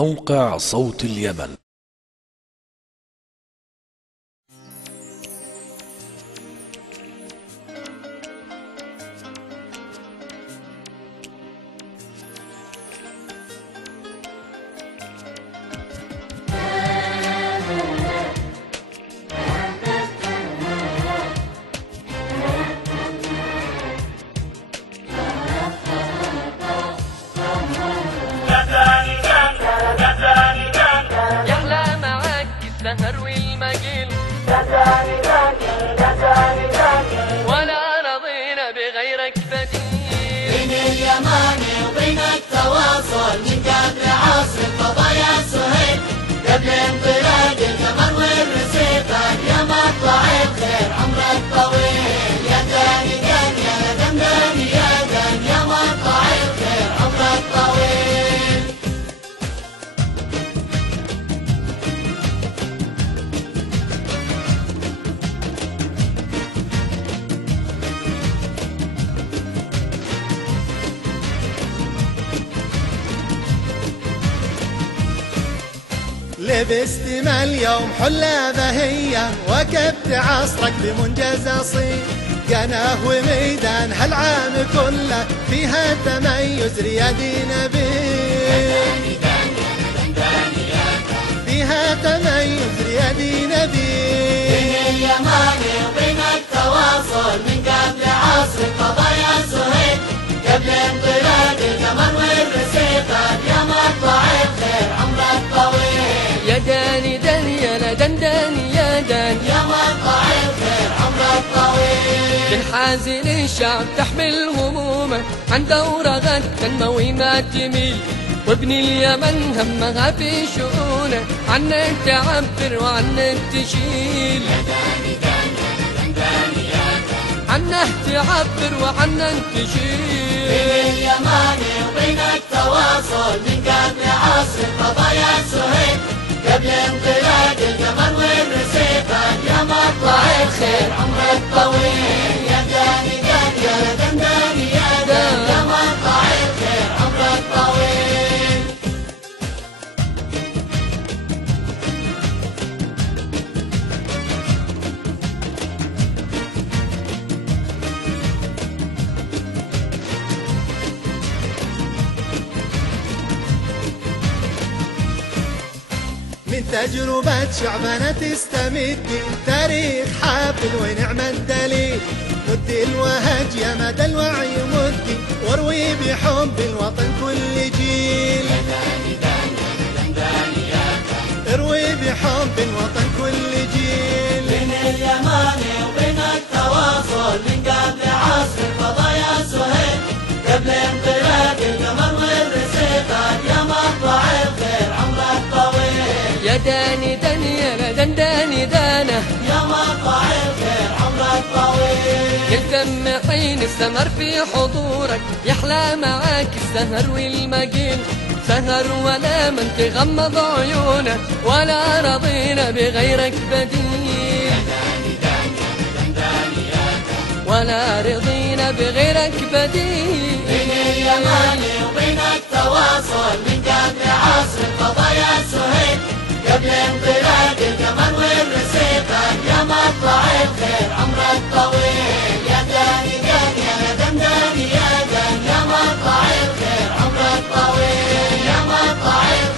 موقع صوت اليمن. السهر والمجيل ولا رضينا بغيرك بديل. بين اليماني وبين التواصل من قبل عصر القضايا سهيل، قبل انطلاق القمر والرصيفة يا مطلع الخير عمرك طويل. يا داني دان يا دمداني يا دان يا مطلع الخير عمرك طويل. لبست ما اليوم حلة بهية، وكبت عصرك بمنجز أصيل، قناه وميدان هالعام كله فيها تميز ريادي نبيل، فيها تميز ريادي نبيل. بين اليماني وبين التواصل من قبل عصر القضايا سهيل، قبل انطلاق القمر والرصيفة يا مطلع الخير عمرك طويل. يا داني داني يا دنداني يا دان يا مطلع الخير عمرك طويل. بالحازل الشعب تحمل همومه عن دورة غد تنموي ما تميل، وابن اليمن همها في شؤونه عنك تعبر وعنك تشيل. يا داني داني يا دنداني يا دان عنه تعبر وعنك تشيل. بين اليماني وبين التواصل من قبل عصر القضايا سهيل، قبل انطلاق القمر والرصيفة يا مطلع الخير عمرك طويل. يا داني داني يا دنداني يا دان يا مطلع الخير عمرك طويل. من تجربة شعبنا تستمدي تاريخ حافل ونعم الدليل، مد الوهج يا مدى الوعي مدي واروي بحب الوطن كل جيل. يا داني داني يا دنداني يا دان اروي بحب الوطن كل جيل. بين اليماني وبين التواصل من قبل عصر القضايا سهيل، قبل انطلاق القمر والرصيفة يا مطلع الخير عمرك طويل. يا داني داني يا دنداني دانه يا مطلع الخير عمرك طويل. يلتم حين السمر في حضورك يحلى معاك السهر والمجيل، سهر ولا من تغمض عيونه ولا رضينا بغيرك بديل. يا داني داني يا دنداني يا دان ولا رضينا بغيرك بديل. بين اليماني وبين التواصل من قبل عصر القضايا سهيل، قبل انطلاق القمر والرصيفة يا مطلع الخير عمرك طويل. يا داني داني يا دنداني يا دان يا مطلع الخير عمرك طويل. يا مطلع الخير